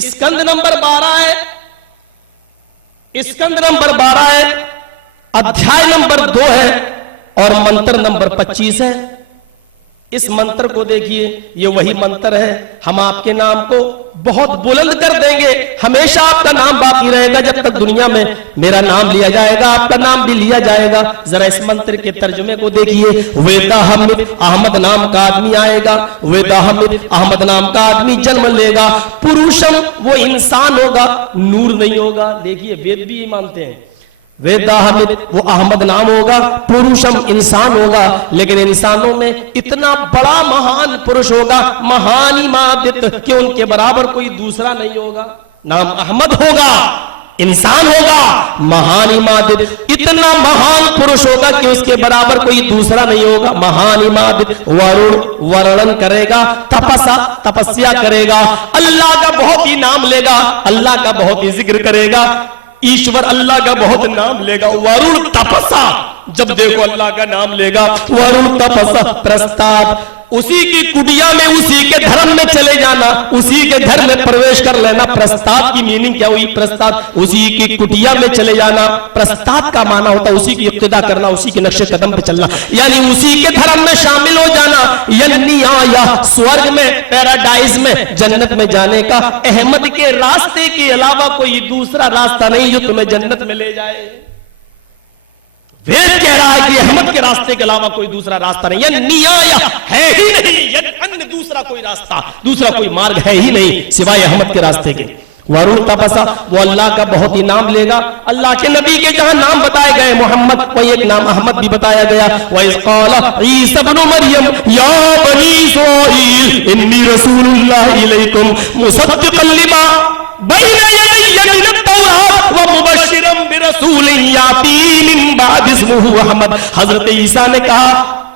स्कंद number 12 है, स्कंद number 12 है, अध्याय नंबर 2 है और मंत्र नंबर 25 है। इस मंत्र को देखिए, ये वही मंत्र है। हम आपके नाम को बहुत बुलंद कर देंगे, हमेशा आपका नाम बाकी रहेगा। जब तक दुनिया में मेरा नाम लिया जाएगा, आपका नाम भी लिया जाएगा। जरा इस मंत्र के तर्जुमे को देखिए। वेदा हमिद अहमद नाम का आदमी आएगा, वेदा हमिद अहमद नाम का आदमी जन्म लेगा। पुरुषम वो इंसान होगा, नूर नहीं होगा। देखिए वेद भी ये मानते हैं, वेदा हमिद वो अहमद नाम होगा, पुरुषम इंसान होगा, लेकिन इंसानों में इतना बड़ा महान पुरुष होगा, महान इमादत, कि उनके बराबर कोई दूसरा नहीं होगा। नाम अहमद होगा, इंसान होगा, महान इमादत, इतना महान पुरुष होगा कि उसके बराबर कोई दूसरा नहीं होगा। महान इमादत, वरुण वर्णन करेगा, तपस्या तपस्या करेगा, अल्लाह का बहुत ही नाम लेगा, अल्लाह का बहुत ही जिक्र करेगा, ईश्वर अल्लाह का बहुत नाम लेगा। वरुण तपस्या, जब देखो अल्लाह का नाम लेगा, वरुण तपस्या। प्रस्ताव, उसी की कुटिया में उसी के धर्म में चले जाना, उसी के धर्म में प्रवेश कर लेना। प्रस्ताव की मीनिंग क्या हुई? प्रस्ताव, उसी की कुटिया में चले जाना। प्रस्ताव का माना होता है उसी की इक्तिदा करना, उसी के नक्शे कदम पे चलना, यानी उसी के धर्म में शामिल हो जाना। यानी या स्वर्ग में, पैराडाइज में, जन्नत में जाने का अहमद के रास्ते के अलावा कोई दूसरा रास्ता नहीं जो तुम्हें जन्नत में ले जाए। वेद कह रहा है कि अहमद के रास्ते के अलावा कोई दूसरा रास्ता नहीं, यानी निया है ही नहीं, यानी अन्य दूसरा कोई रास्ता, दूसरा कोई मार्ग है ही नहीं सिवाय अहमद के रास्ते के। वरुण तपस्या, वो अल्लाह का बहुत ही नाम लेगा। अल्लाह के नबी के जहां नाम बताए गए मोहम्मद, वही एक नाम अहमद भी बताया गया। वइज़ क़ाला ईसा इब्नु मरियम या बनी इस्राईल इन्नी रसूलुल्लाह इलैकुम मुसद्दिक़न लिमा बैना यदैया मिनत तौरात व मुबश्शिरन बिरसूलिन याती मिन बाद इस्मुहु अहमद। हजरत ईसा ने कहा,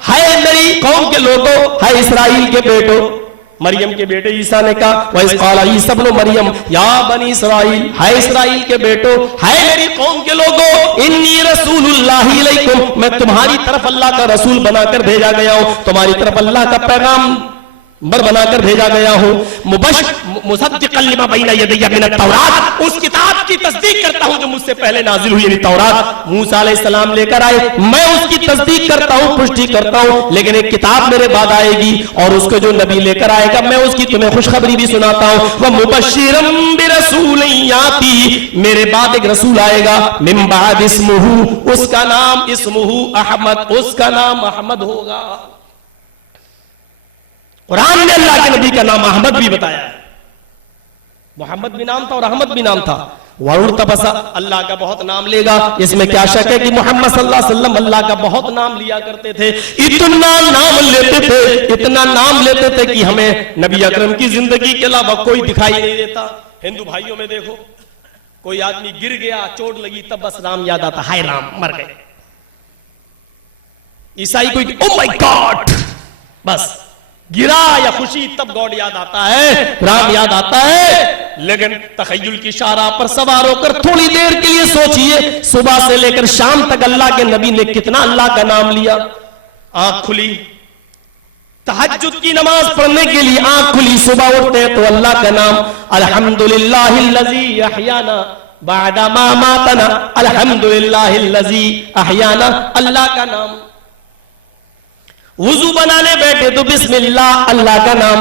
है मेरी कौम के लोगों, है इस्राइल के बेटों, मरियम के बेटे ईसा ने कहा, वइज़ क़ाला ईसा इब्नु मरियम या बनी इस्राईल, है इस्राइल के बेटो, है मेरी कौम के लोगों, इन्नी रसूलुल्लाह इलैकुम, मैं तुम्हारी तरफ अल्लाह का रसूल बनाकर भेजा गया हूं, तुम्हारी तरफ अल्लाह का पैगाम बनाकर भेजा गया हूं। मुसद्दिक़न लिमा बैना यदैया मिनत तौरात, उस किताब की तस्दीक करता हूं जो मुझसे पहले नाजिल हुई, यानी तौरात मूसा अलैहिस्सलाम लेकर आए, मैं उसकी तस्दीक करता हूं, पुष्टि करता हूं, लेकिन एक किताब मेरे बाद आएगी और उसको जो नबी लेकर आएगा मैं उसकी तुम्हें खुशखबरी भी सुनाता हूं। वह मुबश्शिरन बिरसूलिन याती, मेरे बाद एक रसूल आएगा, मिन बाद इस्मुहु, उसका नाम इस्मुहु अहमद, उसका नाम अहमद होगा। कुरान ने अल्लाह के नबी का नाम अहमद भी बताया है। मोहम्मद भी नाम था और अहमद भी नाम था। वरुण तपस्या, अल्लाह का बहुत नाम लेगा। इसमें क्या शक है कि मोहम्मद सल्लल्लाहु अलैहि वसल्लम अल्लाह का बहुत नाम लिया करते थे, इतना नाम लेते थे, इतना नाम लेते थे कि हमें नबी अकरम की जिंदगी के अलावा कोई दिखाई नहीं देता। हिंदू भाइयों में देखो, कोई आदमी गिर गया, चोट लगी, तब बस राम याद आता, हाय राम, मर गए। ईसाई कोई ओ माय गॉड, बस गिरा या खुशी तब गॉड याद आता है, राम याद आता है। लेकिन तखय्युल की शाहराह पर सवार होकर थोड़ी देर के लिए सोचिए, सुबह से लेकर शाम तक अल्लाह के नबी ने कितना अल्लाह का नाम लिया। आंख खुली, तहज्जुद की नमाज पढ़ने के लिए आंख खुली, सुबह उठते हैं तो अल्लाह का नाम, अल्हम्दुलिल्लाहिल्लज़ी अहयाना बअदा मा मातना, अल्हम्दुलिल्लाहिल्लज़ी अहयाना, अल्लाह का नाम। वुजू बनाने बैठे तो बिस्मिल्लाह, अल्लाह का नाम।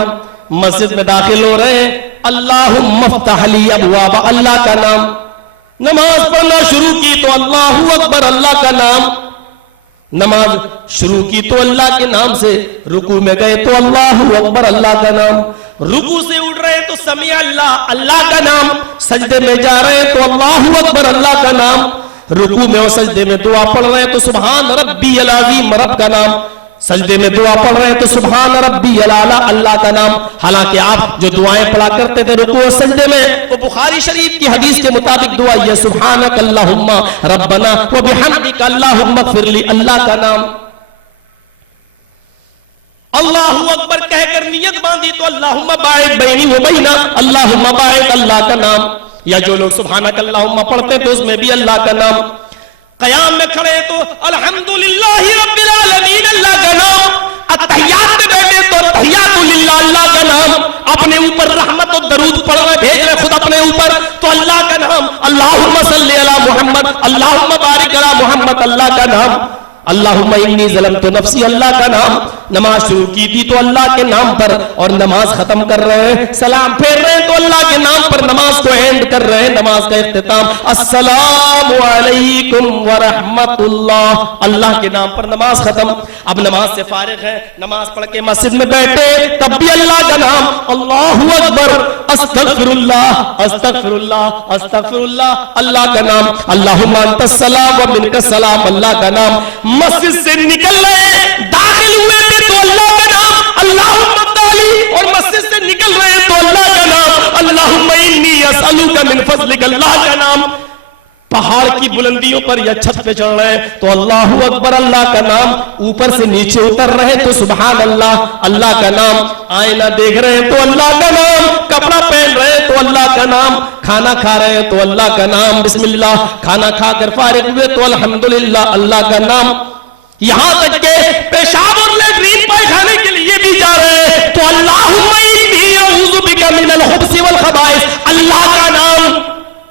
मस्जिद में दाखिल हो रहे हैं, अल्लाहुम्मा फ़्तह ली अबवाब, अल्लाह का नाम। नमाज पढ़ना शुरू की तो अल्लाहु अकबर, अल्लाह का नाम। नमाज शुरू की तो अल्लाह के नाम से, रुकू में गए तो अल्लाहु अकबर, अल्लाह का नाम। रुकू से उठ रहे तो समी अल्लाह, अल्लाह का नाम। सजदे में जा रहे तो अल्लाहु अकबर, अल्लाह का नाम। रुकू में और सजदे में दुआ पढ़ रहे तो सुभान रब्बियल अज़ीम, रब का नाम। सजदे में दुआ पढ़ रहे हैं तो सुभान रब्बियल आला, अल्लाह का नाम। हालांकि आप जो दुआएं पढ़ा करते थे रुकू और सजदे में, वो बुखारी शरीफ की हदीस के मुताबिक दुआ ये सुभानक अल्लाहुम्मा रब्बना व बिहम्दिक अल्लाहुम्मा इग़फिरली, अल्लाह का नाम। अल्लाहु अकबर कहकर नियत बांधी तो अल्लाहुम्मा बाइद बैनी व बैना, अल्लाहुम्मा बाइद, अल्लाह का नाम। या जो लोग सुभानक अल्लाहुम्मा पढ़ते थे उसमें भी अल्लाह का नाम। कयाम में खड़े तो अल्हम्दुलिल्लाहि रब्बिल आलमीन, अल्लाह का नाम। अत्तहियात में बैठे तो अत्तहियातु लिल्लाह, अल्लाह का नाम, अपने ऊपर रहमत और दरूद पढ़ रहे, भेज रहे खुद अपने ऊपर, तो अल्लाह का नाम, अल्लाहुम्मा सल्ली अला मुहम्मद, अल्लाहुम्मा बारिक अला मुहम्मद, अल्लाह का नाम, अल्लाहुम्मा इन्नी ज़लमतु नफ्सी, अल्लाह का नाम। नमाज शुरू की थी तो अल्लाह के नाम पर, और नमाज खत्म कर रहे हैं, सलाम फेर रहे हैं तो अल्लाह के नाम पर नमाज को एंड कर रहे हैं, नमाज का इख्तिताम अस्सलामु अलैकुम व रहमतुल्लाह, अल्लाह के नाम पर नमाज खत्म। अब नमाज से फारिग है, नमाज पढ़ के मस्जिद में बैठे, तब भी अल्लाह का नाम, अल्लाहु अकबर, अस्तगफिरुल्लाह अस्तगफिरुल्लाह अस्तगफिरुल्लाह, अल्लाह का नाम, अल्लाहुम्मा अंतस सलाम व मिनकस सलाम, अल्लाह का नाम। मस्जिद से निकल रहे, दाखिल हुए थे तो अल्लाह का नाम, अल्लाहुम्मा ताली, और मस्जिद से निकल रहे तो अल्लाह का नाम, अल्लाहुम्मा इन्नी असअलुका मिन फज़लिक, अल्लाह का नाम। पहाड़ की बुलंदियों पर या छत पे चढ़ रहे तो अल्लाहु अकबर, अल्लाह का नाम। ऊपर से नीचे उतर रहे तो सुभान अल्लाह, अल्लाह का नाम। आईना देख रहे हैं तो अल्लाह का नाम, कपड़ा पहन रहे हैं तो अल्लाह का नाम, खाना खा रहे हैं तो अल्लाह का नाम, बिस्मिल्लाह, खाना खाकर फारिग हुए तो अल्हम्दुलिल्लाह, अल्लाह का नाम। यहां तक के पेशाब और लैट्रीन पायखाने के लिए भी जा रहे हैं तो अल्लाहुम्मा इन्नी अऊज़ु बिका मिनल खुब्सी वल खबाइस, अल्लाह का नाम।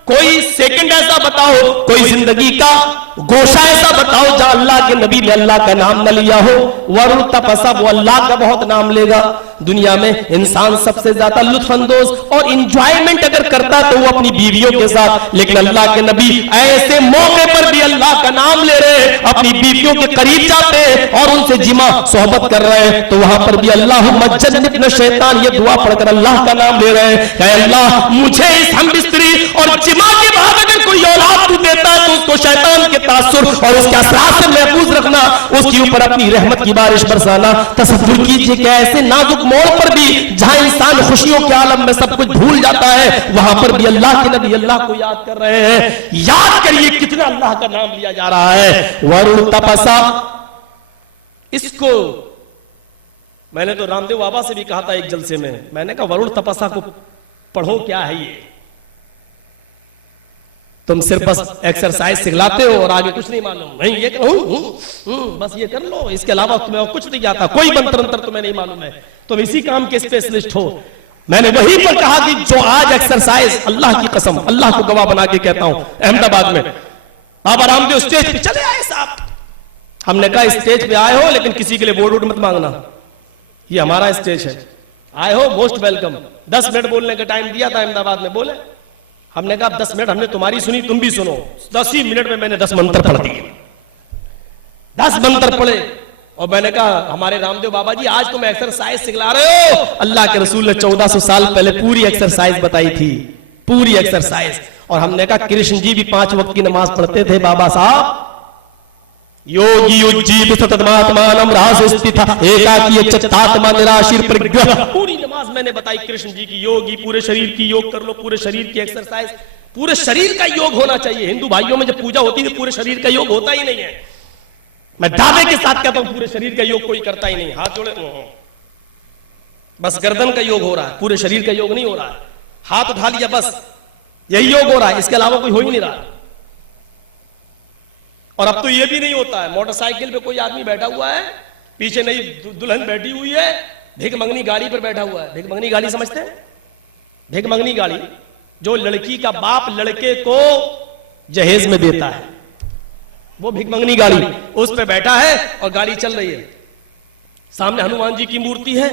कोई सेकंड ऐसा बताओ, कोई जिंदगी का गोशा ऐसा बताओ जहां अल्लाह के नबी ने अल्लाह का नाम न लिया हो। वरुण तपसा, वो अल्लाह का बहुत नाम लेगा। दुनिया में इंसान सबसे ज्यादा लुत्फ अंदोज और इंजॉयमेंट अगर करता तो वो अपनी बीवियों के साथ, लेकिन अल्लाह के नबी ऐसे मौके पर भी अल्लाह का नाम ले रहे, अपनी बीवियों के करीब जाते और उनसे जिमा सोहबत कर रहे हैं तो वहां पर भी अल्लाहुम्मा जन्निबना शैतान, ये दुआ पढ़कर अल्लाह का नाम ले रहे हैं, अल्लाह मुझे इस हम बिस्तरी और जिमा के बाद अगर कोई औलाद तू देता है तो उसको शैतान के तासुर और उसके असरात से महफूज रखना, उसके ऊपर अपनी रहमत की बारिश बरसाना। तसव्वुर कीजिए कि ऐसे नाजुक मोड़ पर भी जहां इंसान खुशियों के आलम में सब कुछ भूल जाता है, वहां पर भी अल्लाह के नबी अल्लाह को याद कर रहे हैं। याद करिए कितना अल्लाह का नाम लिया जा रहा है। वरुण तपसा, इसको मैंने तो रामदेव बाबा से भी कहा था एक जलसे में, मैंने कहा वरुण तपसा को पढ़ो, क्या है ये? तुम सिर्फ बस एक्सरसाइज सिखलाते हो और आगे कुछ नहीं मालूम, नहीं ये बस ये कर लो, इसके अलावा तुम्हें और कुछ नहीं आता, कोई मंत्र अंतर तुम्हें नहीं मालूम है, तुम इसी काम के स्पेशलिस्ट हो। मैंने वहीं पर कहा कि जो आज एक्सरसाइज, अल्लाह की कसम, अल्लाह को गवाह बना के कहता हूं, अहमदाबाद में बाबा रामदेव स्टेज पे चले आए साहब, हमने कहा स्टेज पे आए हो लेकिन किसी के लिए वोट मत मांगना, ये हमारा स्टेज है, आए हो मोस्ट वेलकम। 10 मिनट बोलने का टाइम दिया था अहमदाबाद में, बोले, हमने कहा 10 मिनट हमने तुम्हारी सुनी, तुम भी सुनो। 10 ही मिनट में मैंने 10 मंत्र पढ़ दिए, 10 मंत्र पढ़े, और मैंने कहा हमारे रामदेव बाबा जी आज तुम एक्सरसाइज सिखला रहे हो, अल्लाह के रसूल ने 1400 साल पहले पूरी एक्सरसाइज बताई थी, पूरी एक्सरसाइज। और हमने कहा कृष्ण जी भी 5 वक्त की नमाज पढ़ते थे बाबा साहब, योगी उज्जीत सततमात्मानम रहस्यस्थिता एकाकी चित्तात्मा निराशीर परिग्रह, पूरी नमाज मैंने बताई कृष्ण जी की। योगी पूरे शरीर की योग कर लो, पूरे शरीर की एक्सरसाइज, पूरे शरीर का योग होना चाहिए। हिंदू भाइयों में जब पूजा होती है पूरे शरीर का योग होता ही नहीं है, मैं दावे के साथ कहता हूं पूरे शरीर का योग कोई करता ही नहीं। हाथ जोड़े, बस गर्दन का योग हो रहा है, पूरे शरीर का योग नहीं हो रहा है। हाथ उठा लिया, बस यही योग हो रहा है, इसके अलावा कोई हो ही नहीं रहा। और अब तो ये भी नहीं होता है, मोटरसाइकिल पे कोई आदमी बैठा हुआ है, पीछे नई दुल्हन बैठी हुई है, भिख मंगनी गाड़ी पर बैठा हुआ है। भिख मंगनी गाड़ी समझते हैं? भिख मंगनी गाड़ी जो लड़की का बाप लड़के को जहेज में देता है, वो भिख मंगनी गाड़ी, उस पे बैठा है और गाड़ी चल रही है, सामने हनुमान जी की मूर्ति है।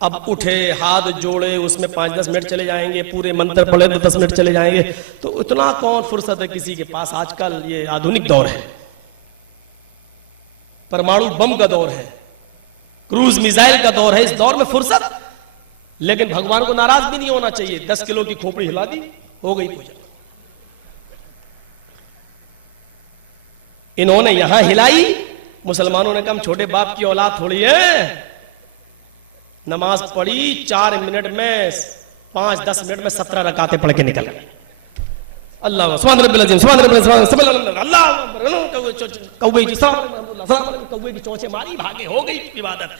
अब उठे, हाथ जोड़े, उसमें 5-10 मिनट चले जाएंगे, पूरे मंत्र पढ़े तो 10 मिनट चले जाएंगे। तो इतना कौन फुर्सत है किसी के पास? आजकल ये आधुनिक दौर है, परमाणु बम का दौर है, क्रूज मिसाइल का दौर है, इस दौर में फुर्सत। लेकिन भगवान को नाराज भी नहीं होना चाहिए। 10 किलो की खोपड़ी हिला दी, हो गई पूजा। इन्होंने यहां हिलाई, मुसलमानों ने कहा हम छोटे बाप की औलाद थोड़ी है। नमाज पढ़ी 4 मिनट में, 5-10 मिनट में 17 रकातें पढ़ के निकल गए। अल्लाह सुभान रब्बिल अज़ीम, सुभान रब्बिल अज़ीम, अल्लाह कौवे की चोंचे मारी, भागे, हो गई इबादत।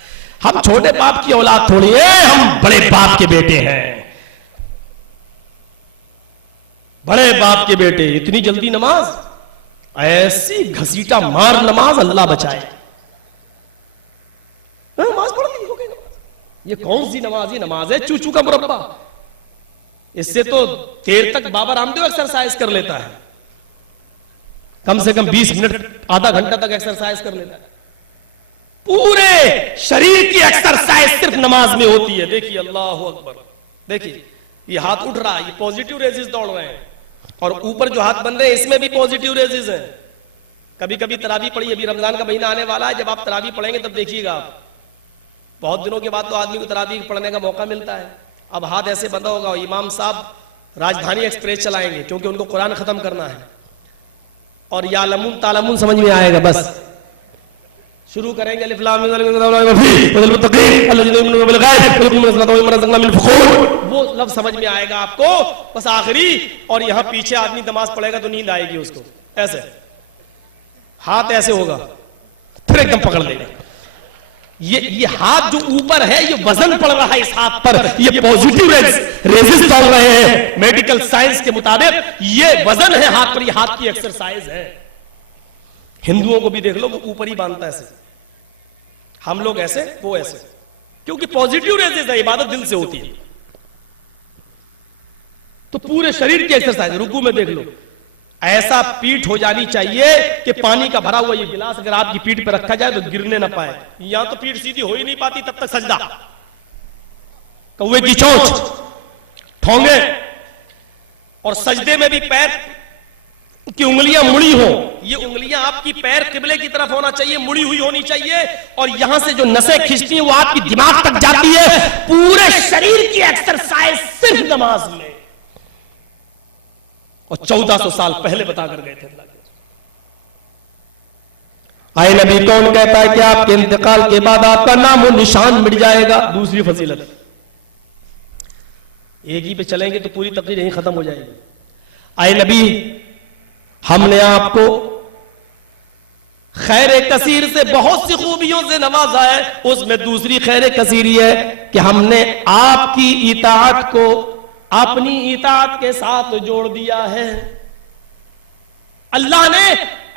हम छोटे बाप की औलाद थोड़ी है, हम बड़े बाप के बेटे हैं, बड़े बाप के बेटे। इतनी जल्दी नमाज, ऐसी घसीटा मार नमाज, अल्लाह बचाए। ये कौन सी नमाज? ही नमाज है चूचू का मुरब्बा। इससे तो देर तक बाबा रामदेव एक्सरसाइज कर लेता है, कम से कम 20 मिनट आधा घंटा तक एक्सरसाइज कर लेता है। पूरे शरीर की एक्सरसाइज सिर्फ नमाज में होती है। देखिए अल्लाह अकबर, देखिए ये हाथ उठ रहा है, ये पॉजिटिव रेजेस दौड़ रहे हैं, और ऊपर जो हाथ बन रहे हैं इसमें भी पॉजिटिव रेजेस हैं। कभी कभी तरावी पढ़ी, अभी रमजान का महीना आने वाला है, जब आप तरावी पढ़ेंगे तब देखिएगा आप, बहुत दिनों के बाद तो आदमी को तरावी पढ़ने का मौका मिलता है। अब हाथ ऐसे बंधा होगा, इमाम साहब राजधानी एक्सप्रेस चलाएंगे क्योंकि उनको कुरान खत्म करना है, और यालमून तालमून समझ में आएगा, बस शुरू करेंगे अलिफ लाम मीम वो लफ्ज समझ में आएगा आपको, बस आखिरी, और यहां पीछे आदमी नमाज पढ़ेगा तो नींद आएगी उसको। ऐसे हाथ ऐसे होगा, फिर एकदम पकड़ लेगा। ये हाथ जो ऊपर है, ये वजन पड़ रहा है इस हाथ पर, ये पॉजिटिव रेजिस डाल रहे हैं मेडिकल साइंस के मुताबिक, ये वजन है हाथ पर, ये हाथ की एक्सरसाइज है। हिंदुओं को भी देख लो, वो ऊपर ही बांधता है ऐसे, हम लोग ऐसे, वो ऐसे, क्योंकि पॉजिटिव रेजिस है, इबादत दिल से होती है। तो पूरे शरीर की एक्सरसाइज। रुकू में देख लो, ऐसा पीठ हो जानी चाहिए कि पानी का भरा हुआ ये गिलास अगर आपकी पीठ पर रखा जाए तो गिरने ना पाए। यहां तो पीठ सीधी हो ही नहीं पाती तब तक सजदा, कौवे की चोंच, ठोंगे, और सजदे में भी पैर की उंगलियां मुड़ी हो, ये उंगलियां आपकी पैर किबले की तरफ होना चाहिए, मुड़ी हुई होनी चाहिए, और यहां से जो नसें खिंचती हैं वो आपकी दिमाग तक जाती है। पूरे शरीर की एक्सरसाइज सिर्फ नमाज में, और 1400 साल पहले बताकर गए थे अल्लाह के। आए नबी कौन कहता है कि आपके इंतकाल के बाद आपका नाम और निशान मिट जाएगा? दूसरी फजीलत, एक ही पे चलेंगे तो पूरी तकरीर यहीं खत्म हो जाएगी। आए नबी, हमने आपको खैर कसीर से, बहुत सी खूबियों से नवाजा है, उसमें दूसरी खैर कसीर है कि हमने आपकी इताअत को अपनी इताअत के साथ जोड़ दिया है। अल्लाह ने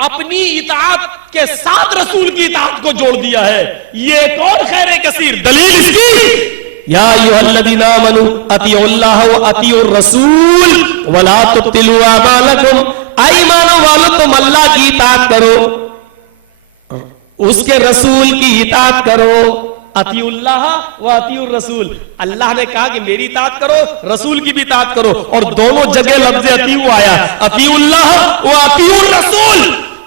अपनी इताअत के साथ रसूल की इताअत को जोड़ दिया है। ये कौन खैर कसीर? दलील इसकी, या अय्युहल्लज़ीना आमनू अतीउल्लाह व अतीउर रसूल वला तुब्तिलू अमालकुम, ईमान वालों तुम अल्लाह की इताअत करो, उसके रसूल की इताअत करो। अतीउल्लाह व अतीउर रसूल, अल्लाह ने कहा कि मेरी इताअत करो, रसूल की भी इताअत करो, और दोनों जगह लफ्ज़ अतीउ आया, अतीउल्लाह व अतीउर रसूल।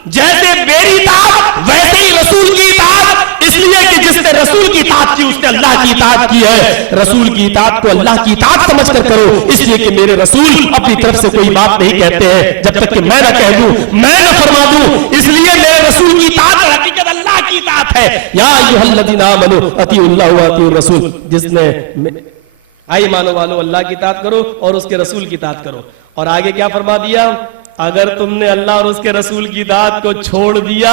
जैसे मेरी इताअत वैसे ही रसूल की इताअत, इसलिए कि जिसने रसूल की इताअत की उसने अल्लाह की इताअत की है। रसूल की इताअत को अल्लाह की इताअत समझकर करो, इसलिए कि मेरे रसूल अपनी तरफ से कोई बात नहीं कहते हैं जब तक कि मैं ना कह दूं, मैं ना फरमा दूं, इसलिए मेरे रसूल की इताअत हकीकत अल्लाह की इताअत है। या अय्युहल्लज़ीना आमनू अतीउल्लाह व अतीउर रसूल, जिसने आई मानो वालो अल्लाह की इताअत करो और उसके रसूल की इताअत करो। और आगे क्या फरमा दिया? अगर तुमने अल्लाह और उसके रसूल की इताअत को छोड़ दिया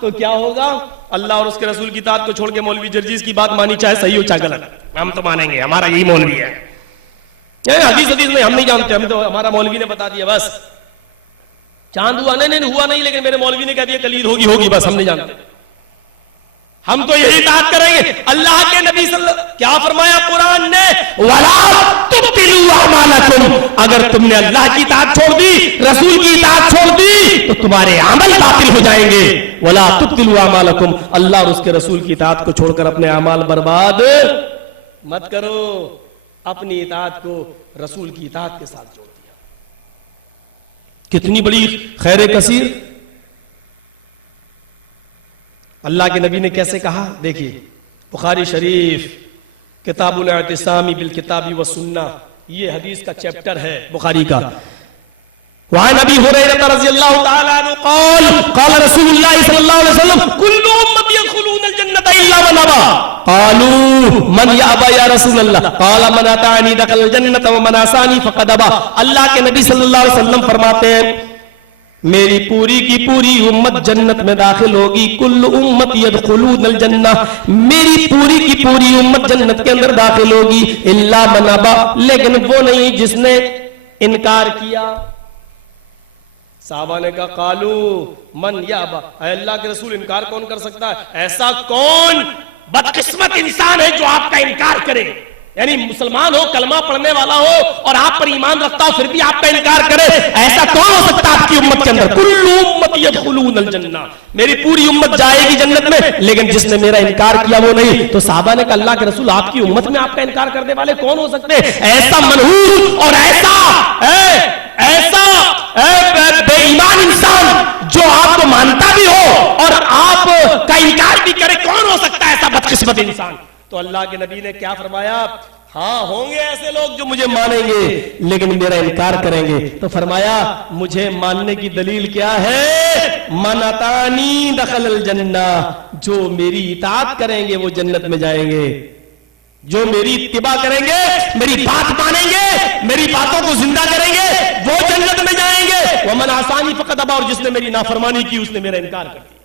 तो क्या होगा? अल्लाह और उसके रसूल की इताअत को छोड़ के मौलवी जर्जीस की बात मानी, चाहे सही हो चाहे गलत, हम तो मानेंगे, हमारा यही मौलवी है। हदीस में हम नहीं जानते, हम तो, हमारा मौलवी ने बता दिया बस। चांद हुआ नहीं हुआ नहीं, लेकिन मेरे मौलवी ने कह दिया कलीद होगी बस, हम नहीं जानते, हम तो यही इताअत करेंगे। अल्लाह के नबी क्या फरमाया कुरान ने? वला तुब्तिलू अमालकुम, अगर तुमने अल्लाह की इताअत छोड़ दी, रसूल की इताअत छोड़ दी तो तुम्हारे अमल बातिल हो जाएंगे। वला तुब्तिलू अमालकुम, अल्लाह और उसके रसूल की इताअत को छोड़कर अपने अमाल बर्बाद मत करो। अपनी इताअत को रसूल की इताअत के साथ जोड़ दिया। कितनी बड़ी खैर कसीर अल्लाह के नबी ने कैसे कहा? देखिए बुखारी शरीफ किताबुल इतिसामी बिल किताबी व सुन्ना, ये हदीस का चैप्टर है बुखारी का। वहां नबी हुरैरा रज़ियल्लाहु ताला अन्हु क़ाल क़ाल रसूलुल्लाह सल्लल्लाहु अलैहि वसल्लम कुल्लु उम्मती यदखुलूनल जन्नता इल्ला मन अबा क़ालू मन यअबा या रसूलल्लाह क़ाल मन अतानी दखल जन्नत व मन असानी फ़क़द अबा। अल्लाह के नबी सल्लल्लाहु अलैहि वसल्लम फरमाते हैं मेरी पूरी की पूरी उम्मत जन्नत में दाखिल होगी। कुल्लु उम्मत यदखुलूनल जन्नह, मेरी पूरी की पूरी उम्मत जन्नत के अंदर दाखिल होगी। इल्ला मन अबा, लेकिन वो नहीं जिसने इनकार किया। साहबा ने कहा कालू मन या अबा, अल्लाह के रसूल इनकार कौन कर सकता है? ऐसा कौन बदकिस्मत इंसान है जो आपका इनकार करे। यानी मुसलमान हो, कलमा पढ़ने वाला हो और आप पर ईमान रखता हो, फिर भी आपका इनकार करे, ऐसा कौन हो सकता है आपकी उम्मत के अंदर? कुल्लु उम्मती यदखुलूनल जन्नह, मेरी पूरी उम्मत जाएगी जन्नत में, लेकिन जिसने मेरा इनकार किया वो नहीं। तो साहबा ने कहा अल्लाह के रसूल, आपकी उम्मत में आपका इनकार करने वाले कौन हो सकते हैं? ऐसा मनहूस और ऐसा बेईमान इंसान जो आपको मानता भी हो और आपका इनकार भी करे, कौन हो सकता है ऐसा बदकिस्मत इंसान? तो अल्लाह के नबी ने क्या फरमाया? हाँ, होंगे ऐसे लोग जो मुझे मानेंगे लेकिन मेरा इनकार करेंगे। तो फरमाया मुझे मानने की दलील क्या है? मन अतानी दखलल जन्नह, जो मेरी इताअत करेंगे वो जन्नत में जाएंगे, जो मेरी इत्तिबा करेंगे, मेरी बात मानेंगे, मेरी बातों को जिंदा करेंगे, वो जन्नत में जाएंगे। वमन आसानी फकत अबा, और जिसने मेरी नाफरमानी की उसने मेरा इनकार कर दिया।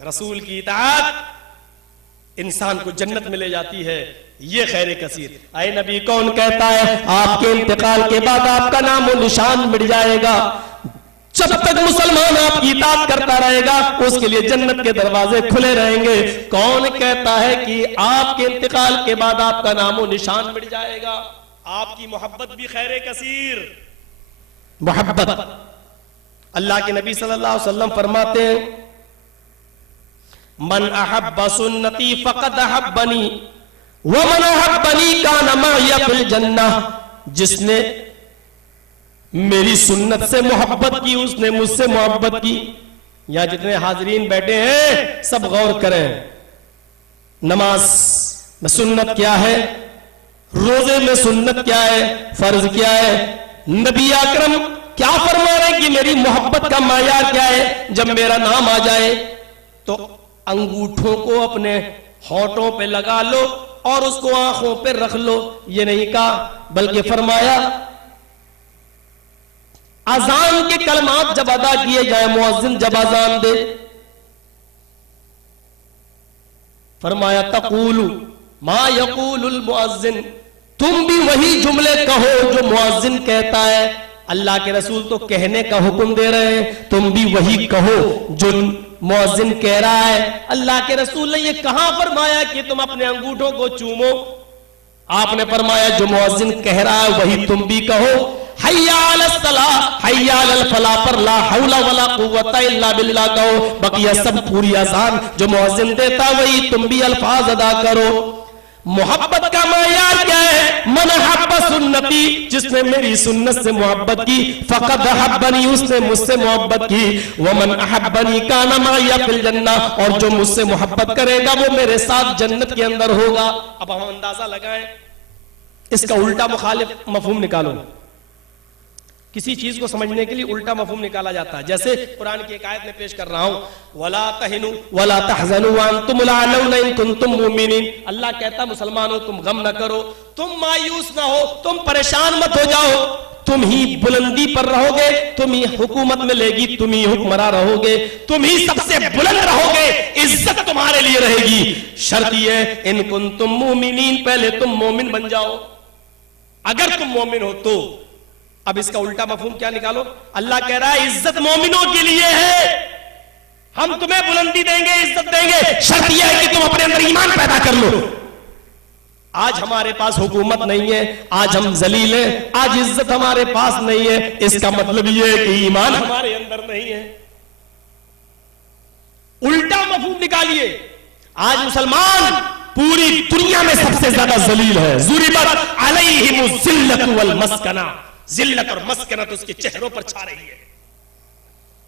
रसूल की इताअत इंसान को जन्नत में ले जाती है, ये खैर कसीर। आए नबी, कौन कहता है आपके इंतकाल के बाद आपका नाम और निशान मिट जाएगा? जब तक मुसलमान आपकी इताअत करता रहेगा उसके लिए जन्नत के दरवाजे खुले रहेंगे। कौन कहता है कि आपके इंतकाल के बाद आपका नाम और निशान मिट जाएगा? आपकी मोहब्बत भी खैर कसीर। मोहब्बत, अल्लाह के नबी सल्लल्लाहु अलैहि वसल्लम फरमाते हैं मन अहब्ब सुन्नती फक़द अहब्बनी व मन अहब्बनी कान मअया फिल जन्नह, जिसने मेरी सुन्नत से मोहब्बत की उसने मुझसे मोहब्बत की। यहां जितने हाजरीन बैठे हैं सब गौर करें, नमाज में सुन्नत क्या है, रोजे में सुन्नत क्या है, फर्ज क्या है, नबी अकरम क्या फरमा रहे हैं कि मेरी मोहब्बत का मायार क्या है? जब मेरा नाम आ जाए तो अंगूठों को अपने होठों पे लगा लो और उसको आंखों पे रख लो, ये नहीं कहा, बल्कि फरमाया अजान के कलमात जब अदा किए जाए, मुअज्जिन जब अजान दे, फरमाया तक़ूलु मा यक़ूलुल मुअज्जिन, तुम भी वही जुमले कहो जो मुअज्जिन कहता है। अल्लाह के रसूल तो कहने का हुक्म दे रहे हैं, तुम भी वही कहो जो मुअज्जिन कह रहा है। अल्लाह के रसूल ने ये कहां फरमाया कि तुम अपने अंगूठों को चूमो? आपने फरमाया जो मुअज्जिन कह रहा है वही तुम भी कहो। हय्या अलस सलाह हय्या अलल फलाह पर ला हौला वला कुव्वता इल्ला बिल्लाह कहो। बकिया सब पूरी आसान जो मुअज्जिन देता वही तुम भी अल्फाज अदा करो। मोहब्बत का मायार क्या है? मन हब्बा सुन्नती, जिसने मेरी सुन्नत से मोहब्बत की, फक़द हब्बनी, उसने मुझसे मोहब्बत की, वमन अहब्बनी कान मअया फिल जन्नह, और जो मुझसे मोहब्बत करेगा वो मेरे साथ जन्नत के अंदर होगा। अब हम अंदाजा लगाएं, इसका उल्टा मुखालिफ मफहूम निकालो। किसी चीज को समझने के लिए उल्टा मफहूम निकाला जाता है। जैसे कुरान की एक आयत में पेश कर रहा हूं, वला तहिनु वला तहज़नु व अंतुम लअलौना इन कुंतुम मुमिनीन। अल्लाह कहता मुसलमानों तुम गम न करो, तुम मायूस ना हो, तुम परेशान मत हो जाओ, तुम ही बुलंदी पर रहोगे, तुम ही हुकूमत में लेगी, तुम ही हुक्मरान रहोगे, तुम ही सबसे बुलंद रहोगे, इज्जत तुम्हारे लिए रहेगी। शर्त ये इन कुंतुम मुमिनीन, पहले तुम मोमिन बन जाओ। अगर तुम मोमिन हो तो। अब इसका उल्टा मफहूम क्या निकालो? अल्लाह कह रहा है इज्जत मोमिनों के लिए है, हम तुम्हें बुलंदी देंगे, इज्जत देंगे, शर्त यह है कि तुम अपने अंदर ईमान पैदा कर लो। आज हमारे पास हुकूमत नहीं है, आज हम जलील हैं, आज इज्जत हमारे पास नहीं है, इसका मतलब यह है कि ईमान हमारे अंदर नहीं है। उल्टा मफहूम निकालिए, आज मुसलमान पूरी दुनिया में सबसे ज्यादा जलील है। ज़ुरिबत अलैहिमुज़ ज़िल्लतु वल मस्कना, जिल्लत और मस्कनत उसके चेहरों पर छा रही है।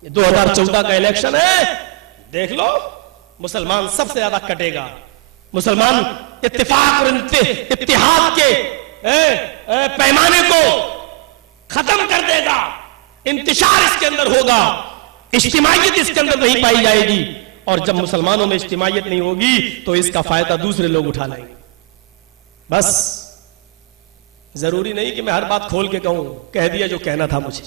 ये 2014 का इलेक्शन है, देख लो, मुसलमान सबसे ज्यादा कटेगा। मुसलमान इत्तेफाक और इत्तेहाद के पैमाने को खत्म कर देगा, इंतशार इसके अंदर होगा, इज्तिमाइयत इसके अंदर नहीं पाई जाएगी। और जब मुसलमानों में इज्तिमाइयत नहीं होगी तो इसका फायदा दूसरे लोग उठा लेंगे। बस जरूरी नहीं कि मैं हर बात खोल के कहूं, कह दिया जो कहना था मुझे।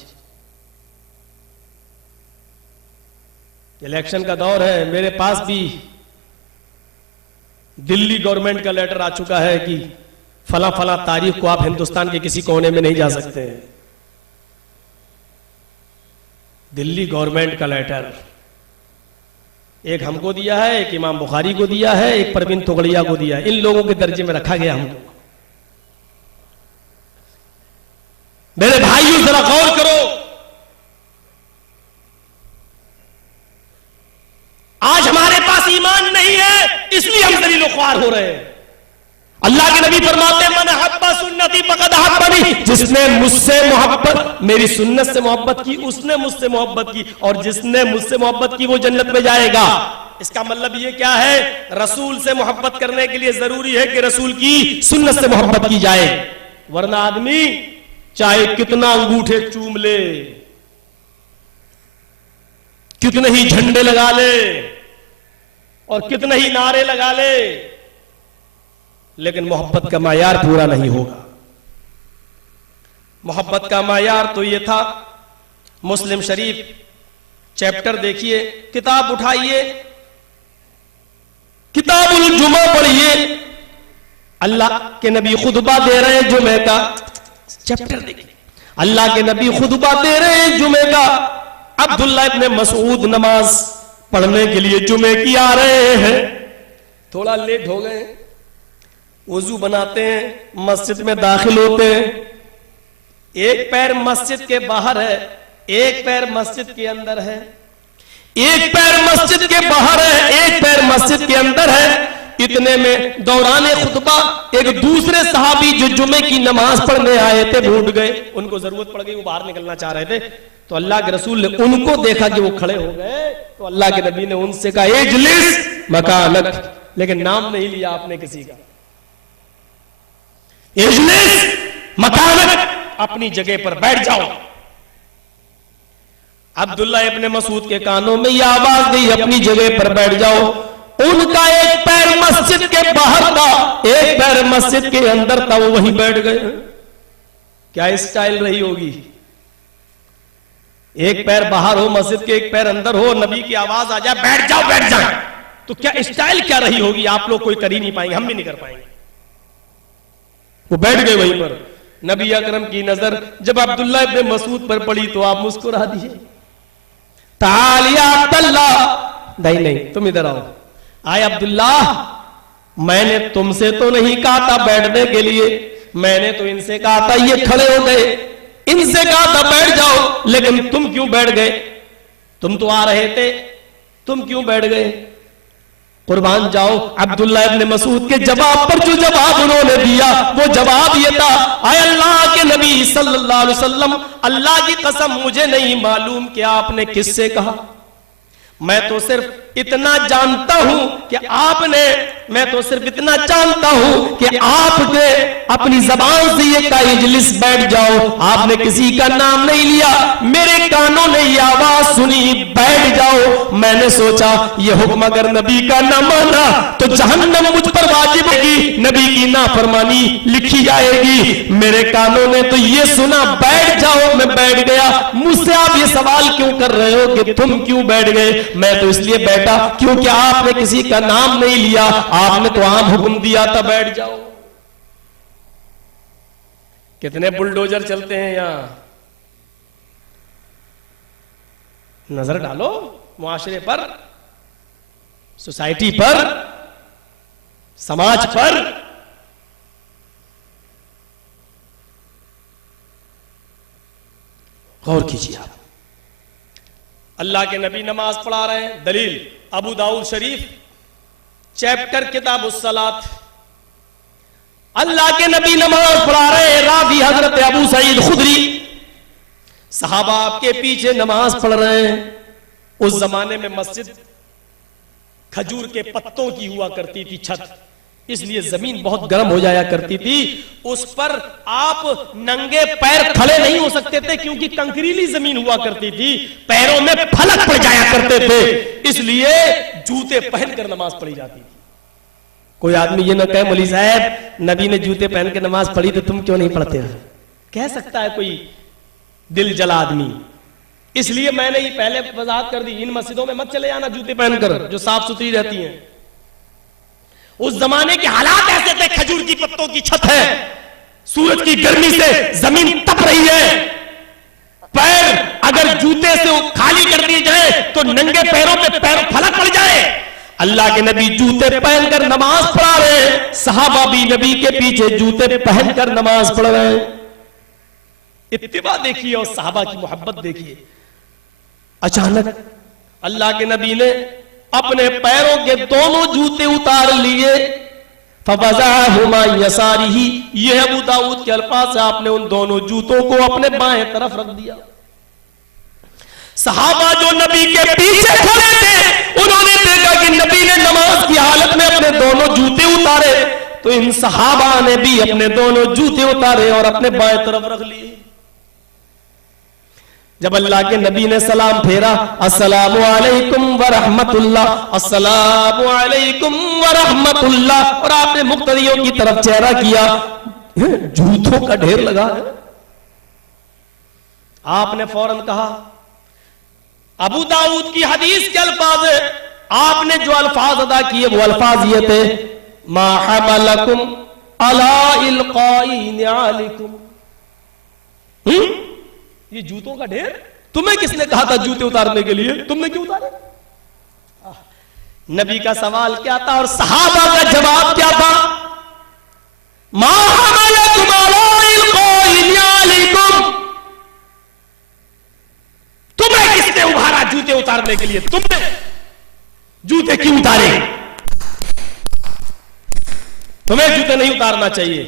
इलेक्शन का दौर है, मेरे पास भी दिल्ली गवर्नमेंट का लेटर आ चुका है कि फला फला तारीख को आप हिंदुस्तान के किसी कोने में नहीं जा सकते। दिल्ली गवर्नमेंट का लेटर, एक हमको दिया है, एक इमाम बुखारी को दिया है, एक परवीन तोगड़िया को दिया है। इन लोगों के दर्जे में रखा गया हमको। मेरे भाइयों जरा गौर करो, आज हमारे पास ईमान नहीं है, इसलिए हम दलील ख्वार हो रहे हैं। अल्लाह के नबी फरमाते हैं, मन हब्बा सुन्नती फक़द हब्बनी, जिसने मुझसे मोहब्बत, मेरी सुन्नत से मोहब्बत की, उसने मुझसे मोहब्बत की, और जिसने मुझसे मोहब्बत की वो जन्नत में जाएगा। इसका मतलब ये क्या है? रसूल से मोहब्बत करने के लिए जरूरी है कि रसूल की सुन्नत से मोहब्बत की जाए, वरना आदमी चाहे कितना अंगूठे चूम ले, कितने ही झंडे लगा ले और कितने ही नारे लगा ले, लेकिन मोहब्बत का मायार पूरा नहीं होगा। मोहब्बत का मायार तो ये था, मुस्लिम शरीफ चैप्टर देखिए, किताब उठाइए, किताबुल जुमा पढ़िए, अल्लाह के नबी खुतबा दे रहे हैं जुमे का, चैप्टर देखिए, अल्लाह के नबी खुतबा दे रहे हैं जुमे का। अब्दुल्लाह इब्ने मसूद नमाज पढ़ने के लिए जुमे की आ रहे हैं, थोड़ा लेट हो गए, वजू बनाते हैं, मस्जिद में दाखिल होते हैं, एक पैर मस्जिद के बाहर है, एक पैर मस्जिद के अंदर है, एक पैर मस्जिद के बाहर है, एक पैर मस्जिद के अंदर है। इतने में दौराने खुतबा एक दूसरे सहाबी जो जुमे की नमाज पढ़ने आए थे भूल गए, उनको जरूरत पड़ गई, वो बाहर निकलना चाह रहे थे, तो अल्लाह के रसूल ने उनको देखा कि वो खड़े हो गए, तो अल्लाह के नबी ने उनसे कहा इजलिस मकानक, लेकिन नाम नहीं लिया आपने किसी का, इजलिस मकानक, अपनी जगह पर बैठ जाओ। अब्दुल्ला इब्ने मसूद के कानों में यह आवाज गई, अपनी जगह पर बैठ जाओ। उनका एक पैर मस्जिद के बाहर था, एक पैर मस्जिद के अंदर था, वो वहीं बैठ गए। क्या स्टाइल रही होगी? एक पैर बाहर हो मस्जिद के, एक पैर अंदर हो, नबी की आवाज आ जाए बैठ जाओ बैठ जाओ, तो क्या स्टाइल क्या रही होगी? आप लोग कोई कर ही नहीं पाएंगे, हम भी नहीं कर पाएंगे। वो बैठ गए वहीं पर। नबी अकरम की नजर जब अब्दुल्ला इब्ने मसूद पर पड़ी तो आप मुस्कुरा दिए, तालिया अब्दुल्ला, नहीं तुम इधर आओ। आए अब्दुल्ला, मैंने तुमसे तो नहीं कहा था बैठने के लिए, मैंने तो इनसे कहा था, ये खड़े हो गए, इनसे कहा था बैठ जाओ, लेकिन तुम क्यों बैठ गए? तुम तो आ रहे थे, तुम क्यों बैठ गए? कुर्बान जाओ, अब्दुल्ला इब्ने मसूद के जवाब पर जो जवाब उन्होंने दिया वो जवाब ये था, आए अल्लाह के नबी सल्लल्लाहु अलैहि वसल्लम, अल्लाह की कसम मुझे नहीं मालूम कि आपने किससे कहा, मैं तो सिर्फ इतना जानता हूं कि आपने, मैं तो सिर्फ इतना जानता हूं कि आपने अपनी जबान से ये कहा इजलिस बैठ जाओ, आपने किसी का नाम नहीं लिया, मेरे कानों ने ये आवाज सुनी बैठ जाओ, मैंने सोचा ये हुक्म अगर नबी का ना माना तो जहन्नम मुझ पर वाजिब होगी, नबी की नाफरमानी लिखी जाएगी। मेरे कानों ने तो ये सुना बैठ जाओ, मैं बैठ गया। मुझसे आप ये सवाल क्यों कर रहे हो कि तुम क्यों बैठ गए? मैं तो इसलिए बैठा क्योंकि आपने किसी का नाम नहीं लिया, आपने तो आम हुक्म दिया था बैठ जाओ। कितने बुलडोजर चलते हैं यहां, नजर डालो मुआशरे पर, सोसाइटी पर, समाज पर। गौर कीजिए आप, अल्लाह के नबी नमाज पढ़ा रहे हैं। दलील अबू दाऊद शरीफ चैप्टर किताब उस्सलात, अल्लाह के नबी नमाज पढ़ा रहे हैं, रावी हजरत अबू सईद खुदरी, सहाबा आपके पीछे नमाज पढ़ रहे हैं। उस जमाने में मस्जिद खजूर के पत्तों की हुआ करती थी छत, इसलिए जमीन बहुत गर्म हो जाया करती थी, उस पर आप नंगे पैर खड़े नहीं हो सकते थे क्योंकि कंकरीली जमीन हुआ करती थी, पैरों में फलक पड़ जाया करते थे, इसलिए जूते पहनकर नमाज पढ़ी जाती थी। कोई आदमी ये ना कहे मौलवी साहब नबी ने जूते पहन के नमाज पढ़ी तो तुम क्यों नहीं पढ़ते हो, कह सकता है कोई दिल जला आदमी। इसलिए मैंने ये पहले वजाहत कर दी, इन मस्जिदों में मत चले आना जूते पहनकर जो साफ सुथरी रहती हैं। उस जमाने के हालात ऐसे थे, खजूर की पत्तों की छत है, सूरज की गर्मी से जमीन तप रही है, पैर अगर जूते से खाली कर दिए जाए तो नंगे पैरों पे पैर फलक पड़ जाए। अल्लाह के नबी जूते पहनकर नमाज पढ़ा रहे, सहाबा भी नबी के पीछे जूते पहनकर नमाज पढ़ रहे हैं। इत्तिबा देखिए और सहाबा की मोहब्बत देखिए। अचानक अल्लाह के नबी ने अपने पैरों के दोनों जूते उतार लिए। फवज़अहुमा यसारिही, ये अबू दाऊद के अल्फाज से आपने उन दोनों जूतों को अपने बाएं तरफ रख दिया। सहाबा जो नबी के पीछे खड़े थे उन्होंने देखा कि नबी ने नमाज की हालत में अपने दोनों जूते उतारे, तो इन सहाबा ने भी अपने दोनों जूते उतारे और अपने बाएं तरफ रख लिए। जब अल्लाह के नबी ने सलाम फेरा, अस्सलामु अलैकुम व रहमतुल्लाह, अस्सलामु अलैकुम व रहमतुल्लाह, और आपने मुक्तदियों की तरफ चेहरा किया, जूतों का ढेर लगा है। आपने फौरन कहा, अबू दाऊद की हदीस के अल्फाज है, आपने जो अल्फाज अदा किए वो अल्फाज ये थे, मा हमलकुम अला इल्काई निआलिकुम। ये जूतों का ढेर, तुम्हें किसने कहा था जूते उतारने के लिए, तुमने क्यों उतारे? नबी का सवाल क्या था और सहाबा का जवाब क्या था? मा हमलकुम अला इल्काई निआलिकुम, तुम्हें किसने उभारा जूते उतारने के लिए, तुमने जूते क्यों उतारे? तुम्हें जूते नहीं उतारना चाहिए,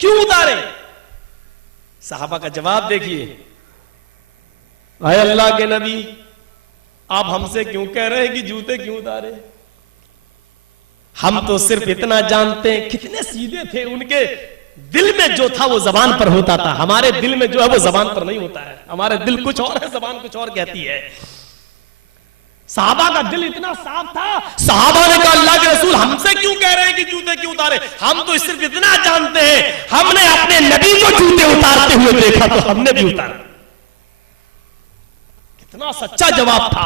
क्यों उतारे? सहाबा का जवाब देखिए, आए अल्लाह के नबी, आप हमसे क्यों कह रहे हैं कि जूते क्यों उतारे? हम तो सिर्फ इतना जानते हैं, कितने सीधे थे, उनके दिल में जो था वो जबान पर होता था, हमारे दिल में जो है वो जबान पर नहीं होता है। हमारे दिल कुछ और है, जबान कुछ और कहती है। सहाबा का दिल इतना साफ था, सहाबा ने कहा अल्लाह के रसूल हमसे क्यों कह रहे हैं कि जूते क्यों उतारे? हम तो सिर्फ इतना जानते हैं, हमने अपने नबी को जूते उतारते हुए देखा तो हमने भी उतारा। कितना सच्चा जवाब था।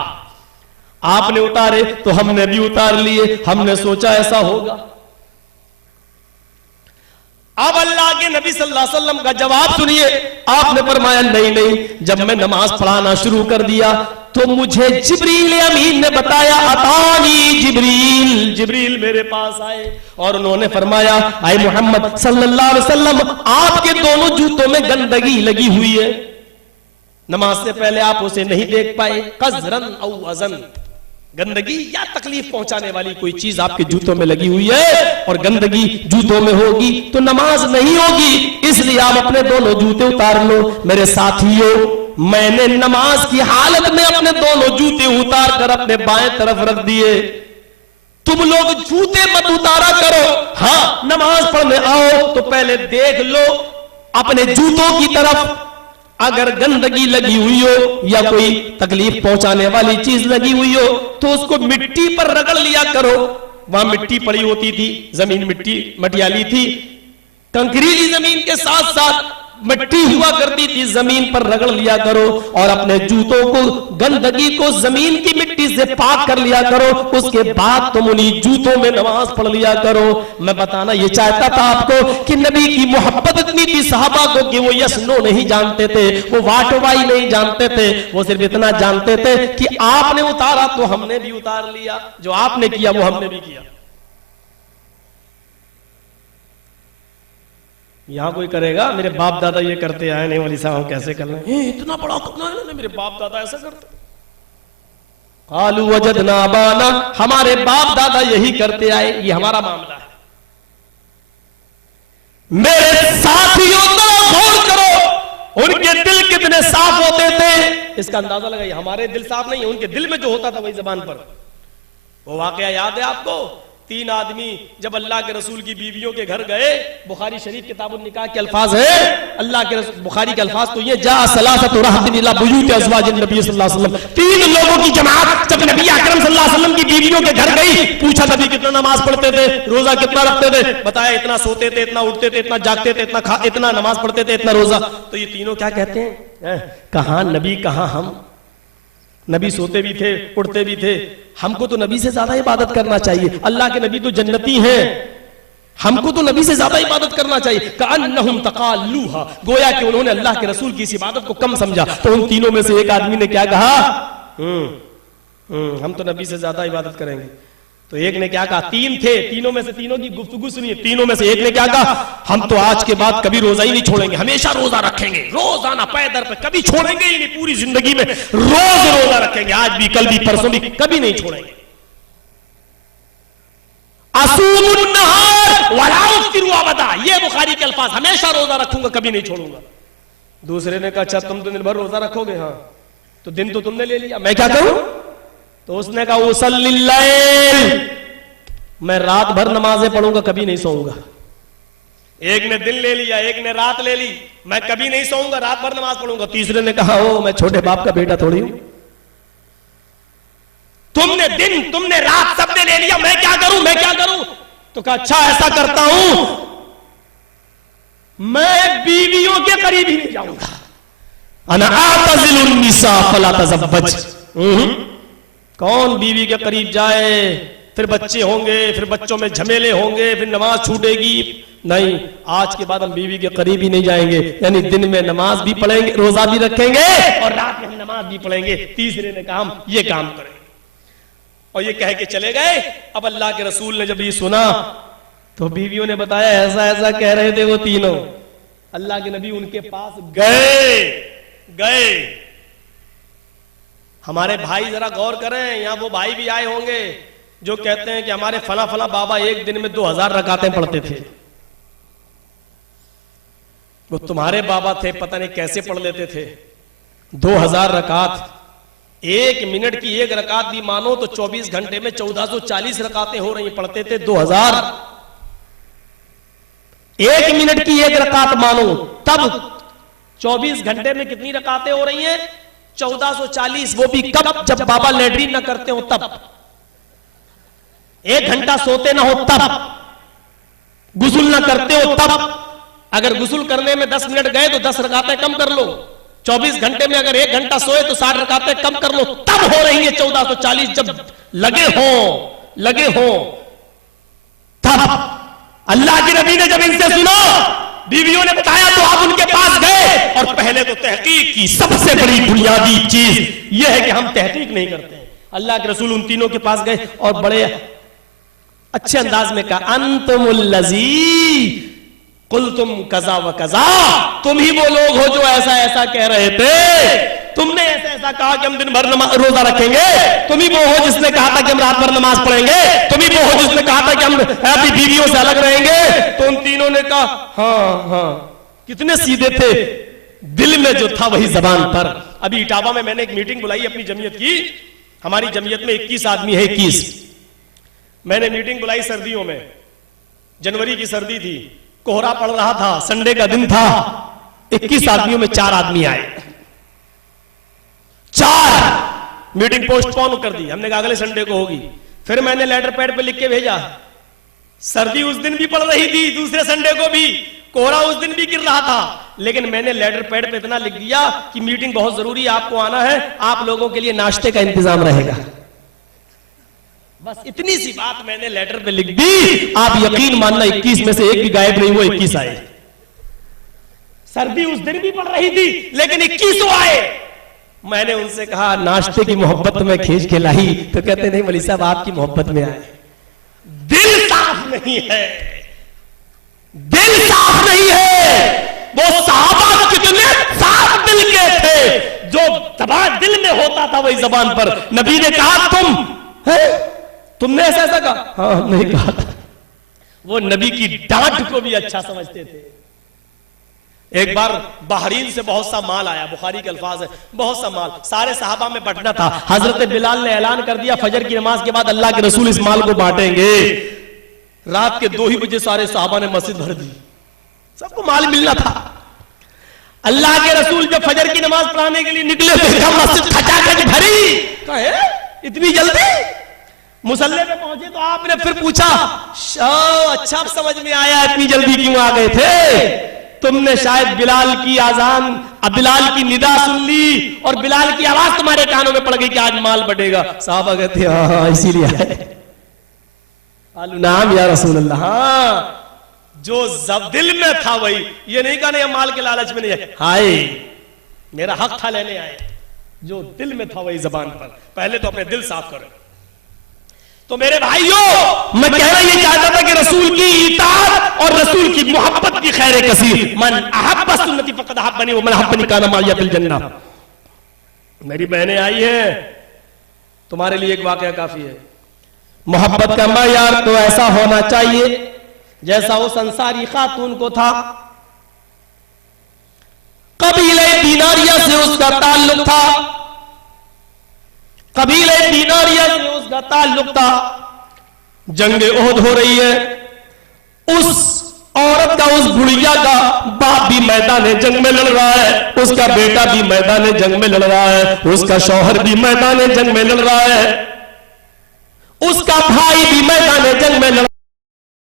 आपने उतारे तो हमने भी उतार लिए, हमने सोचा ऐसा होगा। अब अल्लाह के नबी सल्लल्लाहु अलैहि वसल्लम का जवाब सुनिए। आपने फरमाया नहीं नहीं, जब मैं नमाज पढ़ाना शुरू कर दिया तो मुझे जिब्रील अमीन ने बताया, अतानी जिब्रील, जिब्रील मेरे पास आए और उन्होंने फरमाया, आए मोहम्मद सल्लल्लाहु अलैहि वसल्लम, आपके दोनों जूतों में गंदगी लगी हुई है। नमाज से पहले आप उसे नहीं देख पाए, कज़रन औ अज़न, गंदगी या तकलीफ पहुंचाने वाली कोई चीज आपके जूतों में लगी हुई है और गंदगी जूतों में होगी तो नमाज नहीं होगी, इसलिए आप अपने दोनों जूते उतार लो। मेरे साथियों, मैंने नमाज की हालत में अपने दोनों जूते उतार कर अपने बाएं तरफ रख दिए। तुम लोग जूते मत उतारा करो, हाँ नमाज पढ़ने आओ तो पहले देख लो अपने जूतों की तरफ, अगर गंदगी लगी हुई हो या कोई तकलीफ पहुंचाने वाली चीज लगी हुई हो तो उसको मिट्टी पर रगड़ लिया करो। वहां मिट्टी पड़ी होती थी, जमीन मिट्टी मटियाली थी, कंकरीली जमीन के साथ साथ मिट्टी हुआ करती थी, जमीन पर रगड़ लिया करो और अपने जूतों को, गंदगी को जमीन की मिट्टी से पाक कर लिया करो। उसके बाद तुम उन्हीं जूतों में नमाज पढ़ लिया करो। मैं बताना ये चाहता था आपको कि नबी की मोहब्बत इतनी थी सहाबा को कि वो यस नो नहीं जानते थे, वो वाट वाई नहीं जानते थे, वो सिर्फ इतना जानते थे कि आपने उतारा तो हमने भी उतार लिया, जो आपने किया वो हमने भी किया। यहां कोई करेगा मेरे बाप दादा ये करते आए, नहीं वाली साहब कैसे कर रहे हैं, इतना बड़ा कितना है ना, मेरे बाप दादा ऐसा करते, कालू वजदना आबाना, हमारे बाप दादा यही करते आए, ये हमारा मामला है। मेरे साथियों तो गौर करो, उनके दिल कितने साफ होते थे, इसका अंदाजा लगाइए। हमारे दिल साफ नहीं, उनके दिल में जो होता था वही जबान पर। वो वाकया याद है आपको? 3 आदमी जब अल्लाह के रसूल की बीवियों के घर गए, बुखारी शरीफ किताबुन निकाह के अल्फाज है, अल्लाह के बुखारी के अल्फाज तो ये, जा सलासतु रहतिन इला बुयूत अज़वाजिन नबी सल्लल्लाहु अलैहि वसल्लम, 3 लोगों की जमात जब नबी अकरम सल्लल्लाहु अलैहि वसल्लम की बीवियों के घर गई, पूछा नबी कितना नमाज पढ़ते थे, रोजा कितना रखते थे, बताया इतना सोते थे, इतना उठते थे, इतना जागते थे, इतना नमाज पढ़ते थे, इतना रोजा। तो ये तीनों क्या कहते हैं, कहां नबी कहां हम, नबी सोते भी थे, उठते भी थे, हमको तो नबी से ज्यादा इबादत करना चाहिए, अल्लाह के नबी तो जन्नती हैं। हमको तो नबी से ज्यादा इबादत करना चाहिए। कअन्नहुम तक़ालूहा, गोया कि उन्होंने अल्लाह के रसूल की इस इबादत को कम समझा। तो उन तीनों में से एक आदमी ने क्या कहा, हम तो नबी से ज्यादा इबादत करेंगे। तो एक ने क्या कहा, तीन थे, तीनों में से तीनों की गुफ्तगू सुनिए। तीनों में से एक ने क्या कहा, हम तो आज के बाद कभी रोजा ही नहीं छोड़ेंगे, हमेशा रोजा रखेंगे, रोजाना पैदर पे, कभी छोड़ेंगे ही नहीं, पूरी जिंदगी में रोज रोजा रखेंगे, आज भी, कल भी, परसों भी, कभी नहीं छोड़ेंगे। असूमुन नहार वला उफ्तिरु अबदा, ये बुखारी के अल्फाज, हमेशा रोजा रखूंगा, कभी नहीं छोड़ूंगा। दूसरे ने कहा, अच्छा तुम तो दिन भर रोजा रखोगे, हाँ तो दिन तो तुमने ले लिया, मैं क्या करूं? तो उसने कहा, उसल्लिल लैल, मैं रात भर नमाजें पढ़ूंगा, कभी नहीं सोऊंगा। एक ने दिन ले लिया, एक ने रात ले ली, मैं कभी नहीं सोऊंगा, रात भर नमाज पढ़ूंगा। तीसरे ने कहा, ओ मैं छोटे बाप का बेटा थोड़ी हूं, तुमने दिन तुमने रात सबने ले लिया, मैं क्या करूं, मैं क्या करूं? तो कहा, अच्छा ऐसा करता हूं, मैं बीवियों के करीब ही नहीं जाऊंगा। अना आतज़िलुन निसा फला तज़व्वज, कौन बीवी के करीब जाए, फिर बच्चे होंगे, फिर बच्चों में झमेले होंगे, फिर नमाज छूटेगी, नहीं, आज के बाद हम बीवी के करीब ही नहीं जाएंगे। यानी दिन में नमाज भी पढ़ेंगे, रोजा भी रखेंगे, और रात में हम नमाज भी पढ़ेंगे। तीसरे ने कहा, हम ये काम करेंगे, और ये कह के चले गए। अब अल्लाह के रसूल ने जब ये सुना तो बीवियों ने बताया, ऐसा ऐसा कह रहे थे वो तीनों। अल्लाह के नबी उनके पास गए। हमारे भाई जरा गौर करें, यहां वो भाई भी आए होंगे जो कहते हैं कि हमारे फला फला बाबा एक दिन में 2000 रकातें पढ़ते थे। वो तुम्हारे बाबा थे, पता नहीं कैसे पढ़ लेते थे 2000 रकात। एक मिनट की एक रकात भी मानो तो 24 घंटे में 1440 रकातें हो रही, पढ़ते थे 2000। एक मिनट की एक रकात मानो, तब 24 घंटे में कितनी रकातें हो रही हैं? 1440। वो भी कब? जब बाबा लेटरिन ना करते हो तब, 1 घंटा सोते ना हो तब, गुस्ल ना करते हो तब। अगर गुस्ल करने में 10 मिनट गए तो 10 रकातें कम कर लो। 24 घंटे में अगर 1 घंटा सोए तो 60 रकातें कम कर लो, तब हो रही है 1440। जब लगे हो तब। अल्लाह के नबी ने जब इनसे सुना, बीवियों ने बताया, तो आप उनके पास गए और पहले तो तहकीक की सबसे बड़ी बुनियादी चीज यह है कि हम तहकीक नहीं करते हैं। अल्लाह के रसूल उन तीनों के पास गए और बड़े अच्छे अंदाज में कहा, अंतुमुल लज़ी कुल्तुम कज़ा व कज़ा, तुम ही वो लोग हो जो ऐसा ऐसा कह रहे थे। तुमने ऐसा ऐसा कहा कि हम दिन भर रोजा रखेंगे, तुम ही वो हो जिसने कहा था कि हम रात भर नमाज पढ़ेंगे, तुम ही वो हो जिसने कहा था कि हम अपनी बीवियों से अलग रहेंगे। तो उन तीनों ने कहा, हाँ हाँ। कितने सीधे थे, दिल में जो था वही जबान पर। अभी इटावा में मैंने एक मीटिंग बुलाई अपनी जमीयत की। हमारी जमीयत में 21 आदमी है, 21। मैंने मीटिंग बुलाई सर्दियों में, जनवरी की सर्दी थी, कोहरा पड़ रहा था, संडे का दिन था। 21 आदमियों में 4 आदमी आए, 4। मीटिंग पोस्टपोन कर दी, हमने कहा अगले संडे को होगी। फिर मैंने लेटर पैड पे लिख के भेजा, सर्दी उस दिन भी पड़ रही थी, दूसरे संडे को भी, कोहरा उस दिन भी गिर रहा था, लेकिन मैंने लेटर पैड पे इतना लिख दिया कि मीटिंग बहुत जरूरी है, आपको आना है, आप लोगों के लिए नाश्ते का इंतजाम रहेगा। बस इतनी सी बात मैंने लेटर पे लिख दी। आप यकीन मानना, 21 में से एक भी गायब नहीं हुआ, 21 आए। सर्दी उस दिन भी पड़ रही थी, लेकिन 21 आए। मैंने उनसे कहा, नाश्ते की मोहब्बत में खींच के लाई, तो कहते नहीं मौलवी साहब आपकी मोहब्बत में आए। दिल साफ नहीं है, दिल साफ नहीं है। वो सहाबा कितने साफ दिल के थे, जो दबा दिल में होता था वही जबान पर। नबी ने कहा, तुमने ऐसा ऐसा कहा? हाँ, नहीं कहा था। वो नबी की डांट को भी अच्छा समझते थे। एक बार बहरीन से बहुत सा माल आया, बुखारी के अल्फाज है, बहुत सा माल, सारे सहाबा में बंटना था। हजरत बिलाल ने ऐलान कर दिया, फजर की नमाज के बाद अल्लाह के रसूल इस माल को बांटेंगे। रात के 2 ही बजे सारे सहाबा ने मस्जिद भर दी, सबको माल मिलना था। अल्लाह के रसूल जब फजर की नमाज पढ़ाने के लिए निकले, मस्जिद खचाखच भरी। कहे इतनी जल्दी? मुसल्ले पे पहुंचे तो आपने फिर पूछा, अच्छा समझ में आया इतनी जल्दी क्यों आ गए थे? तुमने शायद बिलाल की आजान, बिलाल की निदा सुन ली और बिलाल की आवाज तुम्हारे कानों में पड़ गई कि आज माल बढ़ेगा। साहबा कहते हाँ इसीलिए आए। नाम या रसूल अल्लाह। हाँ, जो जब दिल में था वही, ये नहीं कहा नहीं हम माल के लालच में नहीं है, हाय मेरा हक था लेने आए, जो दिल में था वही जबान पर। पहले तो अपने दिल साफ करो। तो मेरे भाइयों, मैं कहना ये चाहता था कि रसूल की इताअत और रसूल की मोहब्बत की खैर कसीर। मन अहब्ब सुन्नती फक़द अहब्बनी व मन अहब्बनी काना माइया फिल जन्ना। मेरी बहनें आई हैं, तुम्हारे लिए एक वाकया काफी है। मोहब्बत का मायार तो ऐसा होना चाहिए जैसा वो संसारी खातून को था। कबीले दीनारिया से उसका ताल्लुक था, कबीले दीनारिया से उसका ताल्लुक था। जंग ओहद हो रही है, उस औरत का, उस बुढ़िया का बाप भी मैदान जंग में लड़ रहा है, उसका बेटा भी मैदान जंग में लड़ रहा है, उसका शौहर भी मैदान जंग में लड़ रहा है, उसका भाई भी मैदान जंग में लड़